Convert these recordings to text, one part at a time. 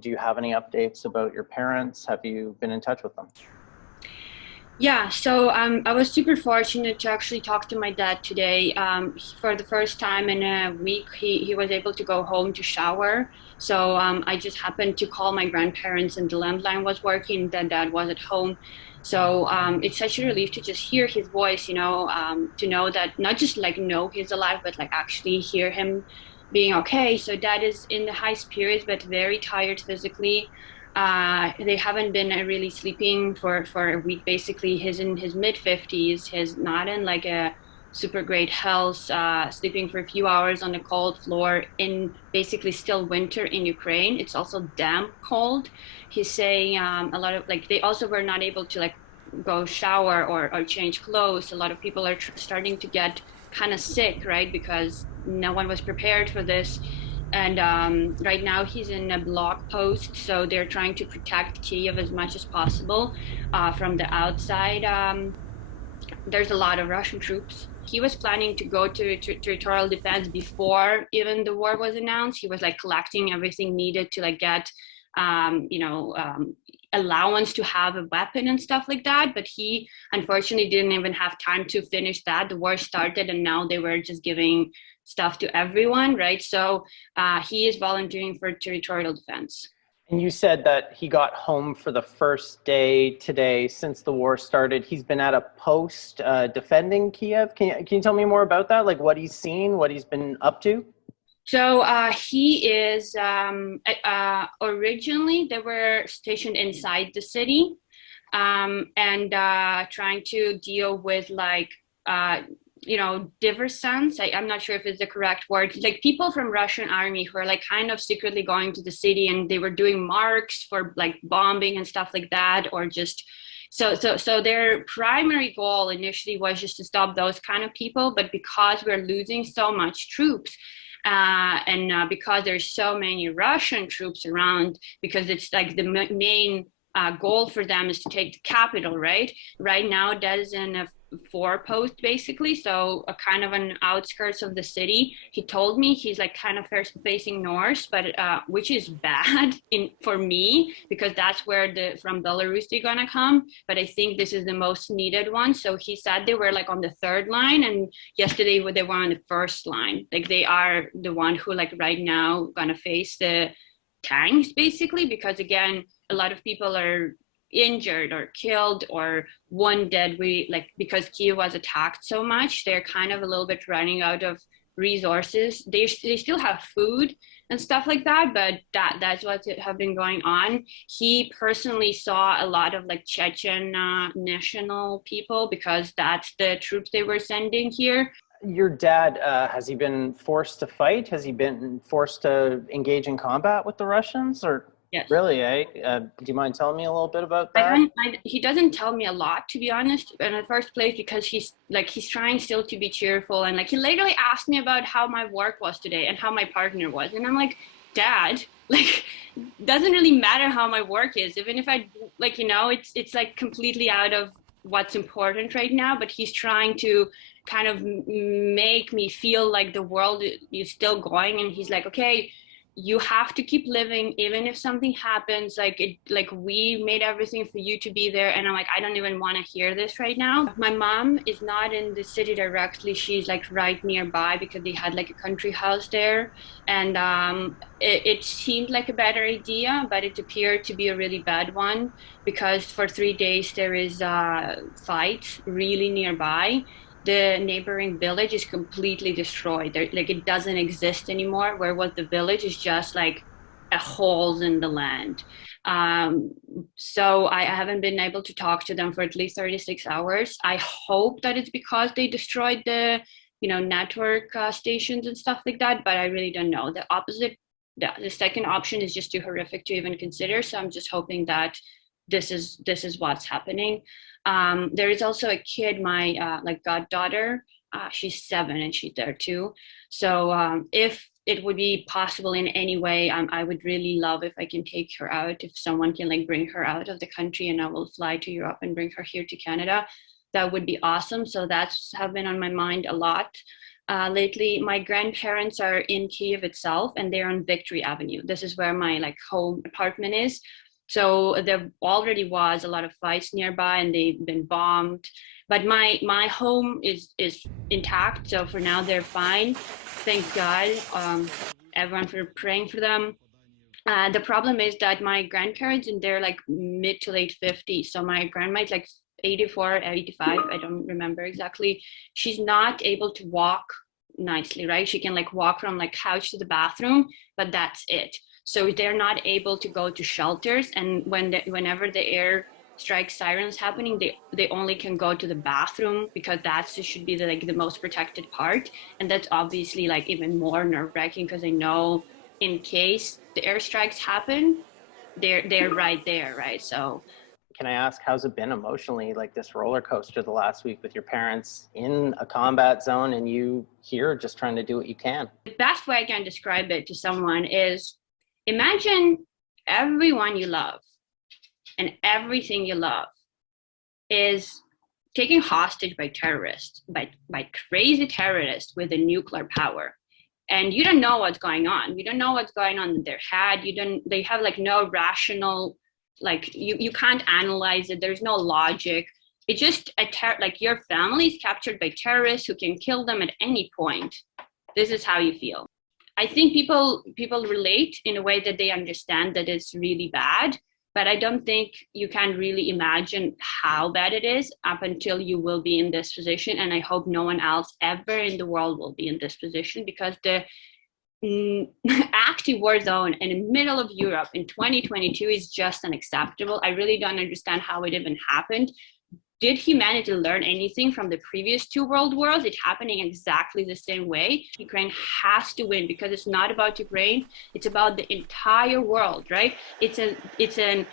do you have any updates about your parents? Have you been in touch with them? Yeah, so I was super fortunate to actually talk to my dad today. For the first time in a week, he was able to go home to shower. So I just happened to call my grandparents, and the landline was working. Then dad was at home. So it's such a relief to just hear his voice, to know that not just like know he's alive, but like actually hear him being okay. So dad is in the high spirits, but very tired physically. They haven't been really sleeping for a week. Basically, he's in his mid 50s. He's not in like a super great health, sleeping for a few hours on the cold floor in basically still winter in Ukraine. It's also damn cold. He's saying a lot of like they also were not able to like go shower or change clothes. A lot of people are starting to get kind of sick, right? Because no one was prepared for this. And right now he's in a blog post, so they're trying to protect Kyiv as much as possible from the outside. There's a lot of Russian troops. He was planning to go to territorial defense before even the war was announced. He was like collecting everything needed to like get, um, you know, um, allowance to have a weapon and stuff like that. But he unfortunately didn't even have time to finish that. The war started, and now they were just giving stuff to everyone, right? So he is volunteering for territorial defense. And you said that he got home for the first day today since the war started. He's been at a post defending Kiev. Can you tell me more about that? Like what he's seen, what he's been up to? So he is originally they were stationed inside the city, and trying to deal with like diversants. I'm not sure if it's the correct word. Like people from Russian army who are like kind of secretly going to the city, and they were doing marks for like bombing and stuff like that, or just so their primary goal initially was just to stop those kind of people. But because we're losing so much troops, and because there's so many Russian troops around, because it's like the main goal for them is to take the capital, right? Right now, that is in a four-post basically, so a kind of an outskirts of the city. He told me he's like kind of first facing north, but which is bad in for me because that's where the from Belarus they're gonna come. But I think this is the most needed one. So he said they were like on the third line, and yesterday they were on the first line. Like they are the one who like right now gonna face the tanks basically, because again a lot of people are injured or killed or wounded. We like because Kyiv was attacked so much, they're kind of a little bit running out of resources. They still have food and stuff like that, but that's what have been going on. He personally saw a lot of like Chechen national people because that's the troops they were sending here. Your dad, has he been forced to fight? Has he been forced to engage in combat with the Russians? Or Yes. really, eh? Do you mind telling me a little bit about I that? don't. He doesn't tell me a lot, to be honest. In the first place, because he's trying still to be cheerful, and like he literally asked me about how my work was today and how my partner was, and I'm like, Dad, like, doesn't really matter how my work is, even if I like, it's like completely out of what's important right now. But he's trying to kind of make me feel like the world is still going, and he's like, okay, you have to keep living even if something happens, like we made everything for you to be there. And I'm like, I don't even want to hear this right now. My mom is not in the city directly, she's like right nearby because they had like a country house there. And it seemed like a better idea, but it appeared to be a really bad one, because for 3 days there is fights really nearby. The neighboring village is completely destroyed. Like it doesn't exist anymore. Where was the village is just like a holes in the land. Um, so I haven't been able to talk to them for at least 36 hours. I hope that it's because they destroyed the network stations and stuff like that, but I really don't know. The opposite, the second option is just too horrific to even consider. So I'm just hoping that this is what's happening. There is also a kid, my like goddaughter. She's 7 and she's there too. So if it would be possible in any way, I would really love if I can take her out. If someone can like bring her out of the country, and I will fly to Europe and bring her here to Canada, that would be awesome. So that's have been on my mind a lot. Lately, my grandparents are in Kyiv itself, and they're on Victory Avenue. This is where my like home apartment is. So there already was a lot of fights nearby, and they've been bombed. But my home is intact. So for now, they're fine. Thanks God. Everyone for praying for them. The problem is that my grandparents in their like mid to late 50s. So my grandma is like 84, 85. I don't remember exactly. She's not able to walk nicely, right? She can like walk from like couch to the bathroom, but that's it. So they're not able to go to shelters. And whenever the air strike sirens happening, they only can go to the bathroom because that's should be the like the most protected part. And that's obviously like even more nerve-wracking because they know in case the airstrikes happen, they're right there, right? So Can I ask, how's it been emotionally, like this roller coaster the last week with your parents in a combat zone and you here just trying to do what you can? the best way I can describe it to someone is imagine everyone you love and everything you love is taken hostage by terrorists, by crazy terrorists with a nuclear power. And you don't know what's going on. You don't know what's going on in their head. They have like no rational, like you can't analyze it. There's no logic. It's just like your family is captured by terrorists who can kill them at any point. This is how you feel. I think people relate in a way that they understand that it's really bad, but I don't think you can really imagine how bad it is up until you will be in this position. And I hope no one else ever in the world will be in this position, because the active war zone in the middle of Europe in 2022 is just unacceptable. I really don't understand how it even happened. Did humanity learn anything from the previous two world wars? It's happening exactly the same way. Ukraine has to win because it's not about Ukraine. It's about the entire world, right? It's a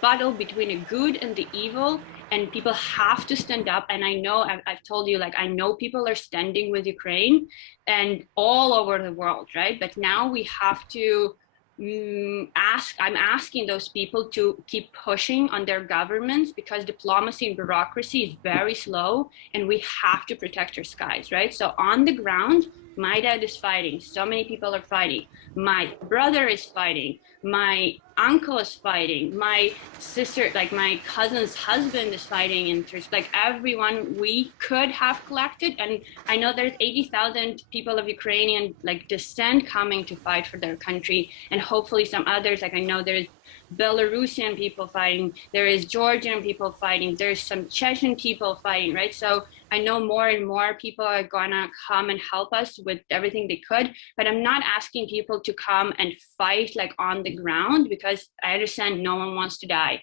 battle between the good and the evil, and people have to stand up. And I know I've told you, like, I know people are standing with Ukraine and all over the world, right? But now we have to I'm asking those people to keep pushing on their governments, because diplomacy and bureaucracy is very slow, and we have to protect our skies, right? So on the ground, my dad is fighting. So many people are fighting. My brother is fighting. My uncle is fighting. My sister, like my cousin's husband, is fighting. And there's like everyone we could have collected. And I know there's 80,000 people of Ukrainian like descent coming to fight for their country, and hopefully some others. Like I know there's Belarusian people fighting. There is Georgian people fighting. There's some Chechen people fighting, right? So I know more and more people are gonna come and help us with everything they could, but I'm not asking people to come and fight like on the ground, because I understand no one wants to die,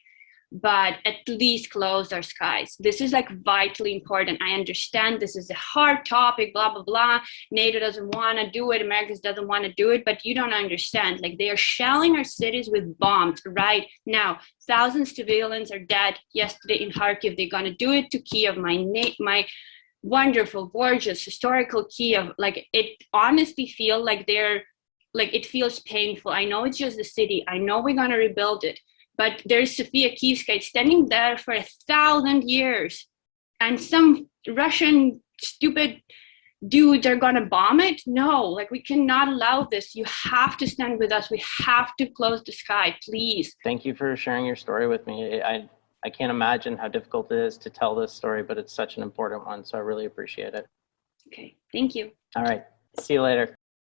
but at least close our skies. This is like vitally important. I understand this is a hard topic, blah, blah, blah. NATO doesn't want to do it. America doesn't want to do it, but you don't understand. Like they are shelling our cities with bombs right now. Thousands of civilians are dead. Yesterday in Kharkiv, they're going to do it to Kyiv, my wonderful, gorgeous, historical Kyiv. Like it honestly feels like it feels painful. I know it's just the city. I know we're going to rebuild it. But there's Sofia Kievskaya standing there for 1,000 years, and some Russian stupid dudes are gonna bomb it? No, like we cannot allow this. You have to stand with us. We have to close the sky, please. Thank you for sharing your story with me. I can't imagine how difficult it is to tell this story, but it's such an important one, so I really appreciate it. Okay, thank you. All right, see you later.